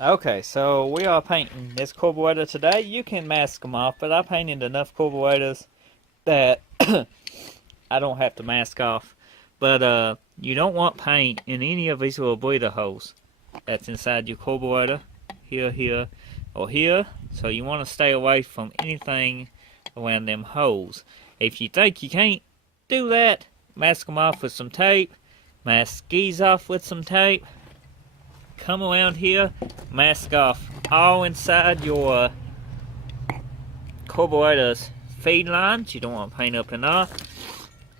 Okay, so we are painting this carburetor today. You can mask them off, but I painted enough carburetors that I don't have to mask off. But you don't want paint in any of these little bleeder holes that's inside your carburetor, here, or here. So you want to stay away from anything around them holes. If you think you can't do that, mask them off with some tape. Mask these off with some tape. Come around here, mask off all inside your carburetor's feed lines. You don't want to paint up and off.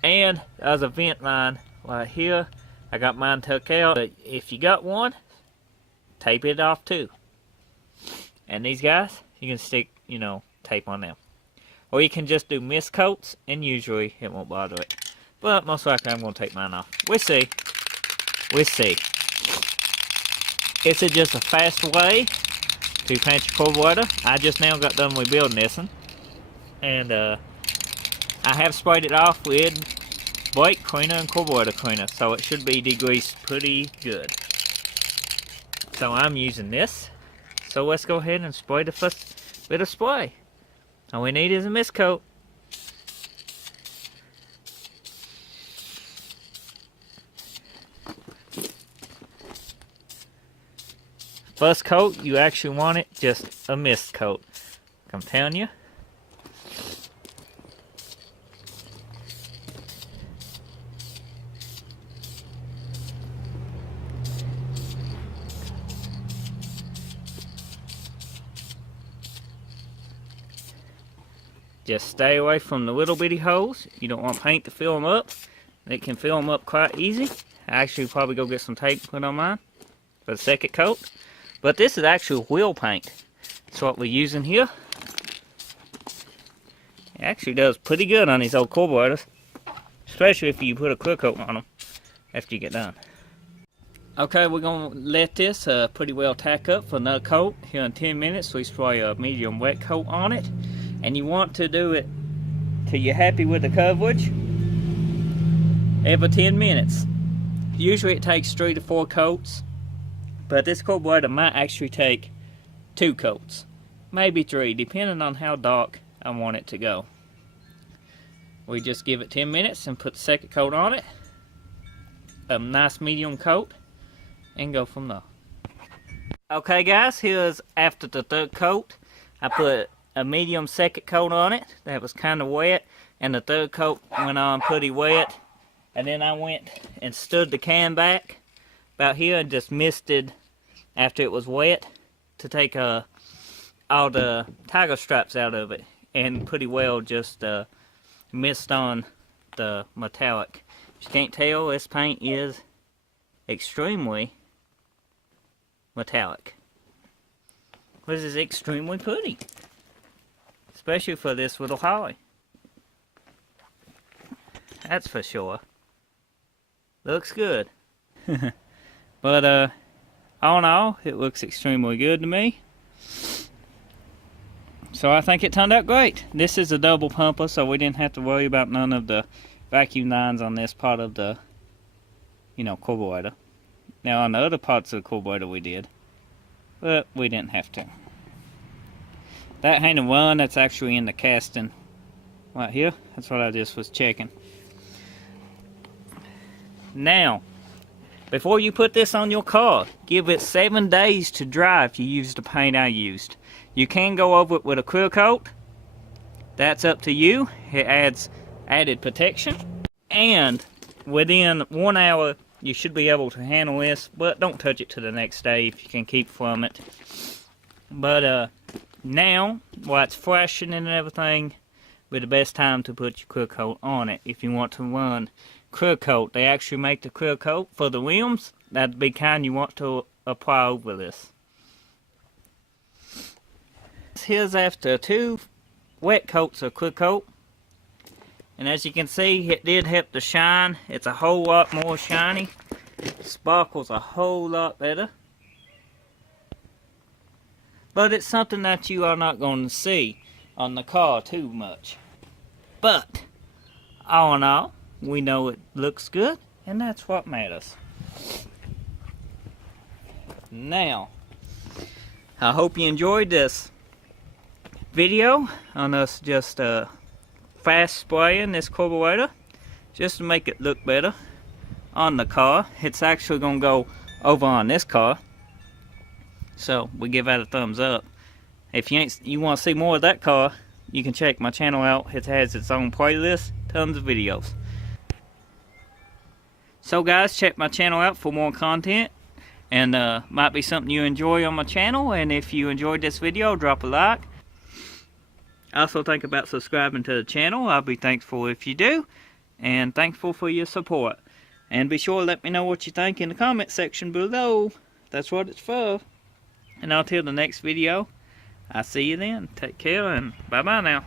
And there's a vent line right here. I got mine tucked out. But if you got one, tape it off too. And these guys, you can stick, tape on them. Or you can just do mist coats, and usually it won't bother it. But most likely I'm going to take mine off. We'll see. We'll see. It's just a fast way to paint your carburetor. I just now got done rebuilding this one. And I have sprayed it off with brake cleaner and carburetor cleaner. So it should be degreased pretty good. So I'm using this. So let's go ahead and spray the first bit of spray. All we need is a mist coat. First coat, you actually want it just a mist coat. I'm telling you. Just stay away from the little bitty holes. You don't want paint to fill them up. It can fill them up quite easy. I actually probably go get some tape to put on mine for the second coat. But this is actually wheel paint. That's what we're using here. It actually does pretty good on these old carburetors. Especially if you put a clear coat on them after you get done. Okay, we're going to let this pretty well tack up for another coat. Here in 10 minutes, we spray a medium wet coat on it. And you want to do it till you're happy with the coverage every 10 minutes. Usually it takes 3 to 4 coats. But this carburetor might actually take 2 coats, maybe 3, depending on how dark I want it to go. We just give it 10 minutes and put the second coat on it, a nice medium coat, and go from there. Okay guys, here's after the third coat. I put a medium second coat on it that was kind of wet, and the third coat went on pretty wet. And then I went and stood the can back about here and just misted after it was wet to take all the tiger stripes out of it, and pretty well just mist on the metallic. If you can't tell, this paint is extremely metallic. This is extremely pretty, especially for this little Holley. That's for sure. Looks good. But all in all, it looks extremely good to me. So I think it turned out great. This is a double pumper, so we didn't have to worry about none of the vacuum lines on this part of the, carburetor. Now on the other parts of the carburetor we did, but we didn't have to. That handle one, that's actually in the casting right here. That's what I just was checking. Now, before you put this on your car, give it 7 days to dry if you use the paint I used. You can go over it with a clear coat. That's up to you. It adds added protection. And within 1 hour, you should be able to handle this, but don't touch it to the next day if you can keep from it. But now, while it's flashing and everything, be the best time to put your clear coat on it if you want to run clear coat. They actually make the clear coat for the rims. That'd be kind you want to apply over this. Here's after 2 wet coats of clear coat. And as you can see, it did help to shine. It's a whole lot more shiny. Sparkles a whole lot better. But it's something that you are not going to see on the car too much. But all in all, we know it looks good, and that's what matters. Now, I hope you enjoyed this video on us just fast spraying this carburetor just to make it look better on the car. It's actually gonna go over on this car, so we give that a thumbs up. If you want to see more of that car, you can check my channel out. It has its own playlist, tons of videos. So guys, check my channel out for more content, and might be something you enjoy on my channel. And if you enjoyed this video, drop a like. Also think about subscribing to the channel. I'll be thankful if you do, and thankful for your support. And be sure to let me know what you think in the comment section below. That's what it's for. And until the next video, I'll see you then. Take care and bye bye now.